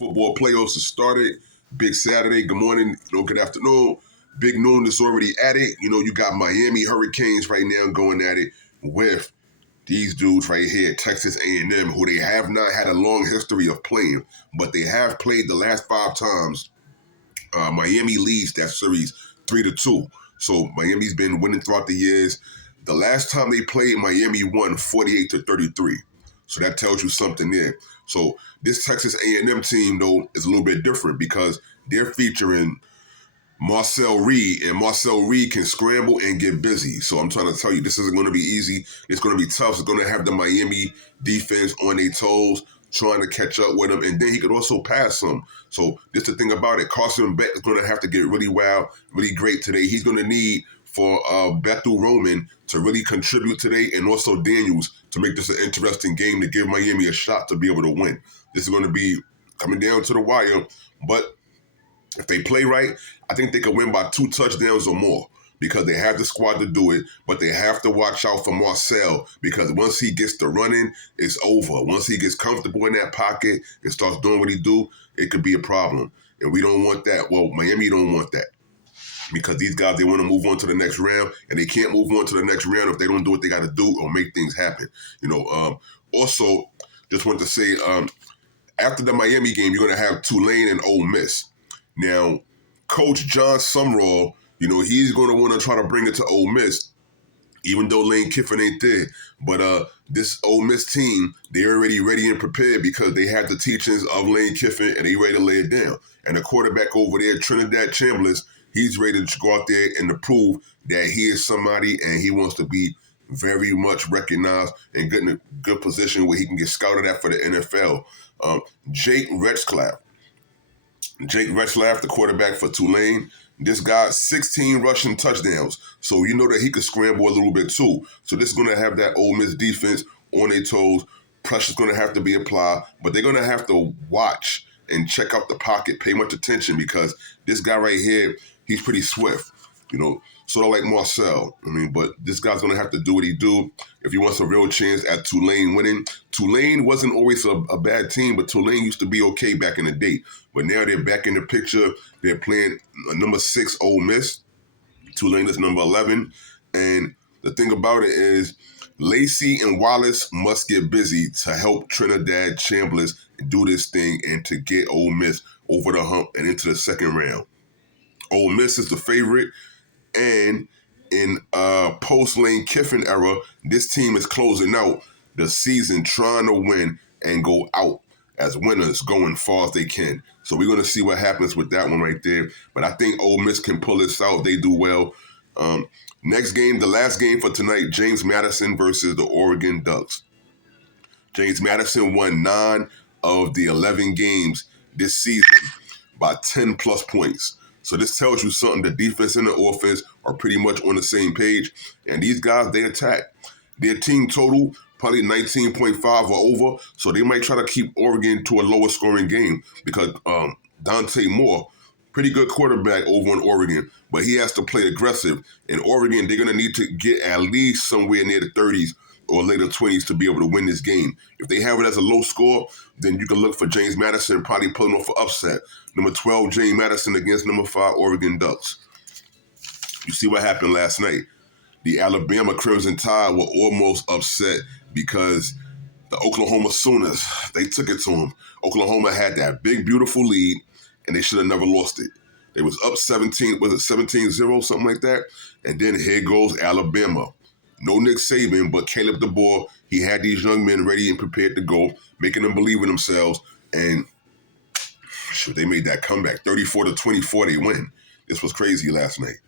Football playoffs have started. Big Saturday. Good morning. Good afternoon. Big noon is already at it. You got Miami Hurricanes right now going at it with these dudes right here, Texas A&M, who they have not had a long history of playing, but they have played the last 5 times. Miami leads that series 3-2. So Miami's been winning throughout the years. The last time they played, Miami won 48-33. So that tells you something there. So this Texas A&M team, though, is a little bit different because they're featuring Marcel Reed, and Marcel Reed can scramble and get busy. So I'm trying to tell you, this isn't going to be easy. It's going to be tough. It's going to have the Miami defense on their toes, trying to catch up with him, and then he could also pass some. So this is the thing about it. Carson Beck is going to have to get really wild, really great today. He's going to need for Bethel Roman to really contribute today, and also Daniels to make this an interesting game to give Miami a shot to be able to win. This is going to be coming down to the wire, but if they play right, I think they could win by 2 touchdowns or more because they have the squad to do it, but they have to watch out for Marcel because once he gets to running, it's over. Once he gets comfortable in that pocket and starts doing what he do, it could be a problem. And we don't want that. Well, Miami don't want that because these guys, they want to move on to the next round, and they can't move on to the next round if they don't do what they got to do or make things happen. Also, just want to say, after the Miami game, you're going to have Tulane and Ole Miss. Now, Coach John Sumrall, he's going to want to try to bring it to Ole Miss, even though Lane Kiffin ain't there. But this Ole Miss team, they're already ready and prepared because they had the teachings of Lane Kiffin and they ready to lay it down. And the quarterback over there, Trinidad Chambliss, he's ready to go out there and to prove that he is somebody and he wants to be very much recognized and get in a good position where he can get scouted at for the NFL. Jake Retzlaff, the quarterback for Tulane, this guy, 16 rushing touchdowns. So you know that he could scramble a little bit too. So this is going to have that Ole Miss defense on their toes. Pressure's going to have to be applied, but they're going to have to watch and check out the pocket, pay much attention because this guy right here, he's pretty swift, sort of like Marcel. But this guy's going to have to do what he do if he wants a real chance at Tulane winning. Tulane wasn't always a bad team, but Tulane used to be okay back in the day. But now they're back in the picture. They're playing number 6 Ole Miss. Tulane is number 11. And the thing about it is Lacey and Wallace must get busy to help Trinidad Chambliss do this thing and to get Ole Miss over the hump and into the second round. Ole Miss is the favorite. And in post-Lane Kiffin era, this team is closing out the season trying to win and go out as winners going far as they can. So we're going to see what happens with that one right there. But I think Ole Miss can pull this out. They do well. Next game, the last game for tonight, James Madison versus the Oregon Ducks. James Madison won 9 of the 11 games this season by 10-plus points. So this tells you something. The defense and the offense are pretty much on the same page. And these guys, they attack. Their team total, probably 19.5 or over. So they might try to keep Oregon to a lower scoring game because Dante Moore, pretty good quarterback over in Oregon, but he has to play aggressive. In Oregon, they're going to need to get at least somewhere near the 30s or later 20s to be able to win this game. If they have it as a low score, then you can look for James Madison probably pulling off for upset. Number 12, James Madison against number 5, Oregon Ducks. You see what happened last night. The Alabama Crimson Tide were almost upset because the Oklahoma Sooners, they took it to them. Oklahoma had that big, beautiful lead, and they should have never lost it. They was up 17-0, something like that? And then here goes Alabama. No Nick Saban, but Caleb DeBoer. He had these young men ready and prepared to go, making them believe in themselves. And they made that comeback. 34-24, they win. This was crazy last night.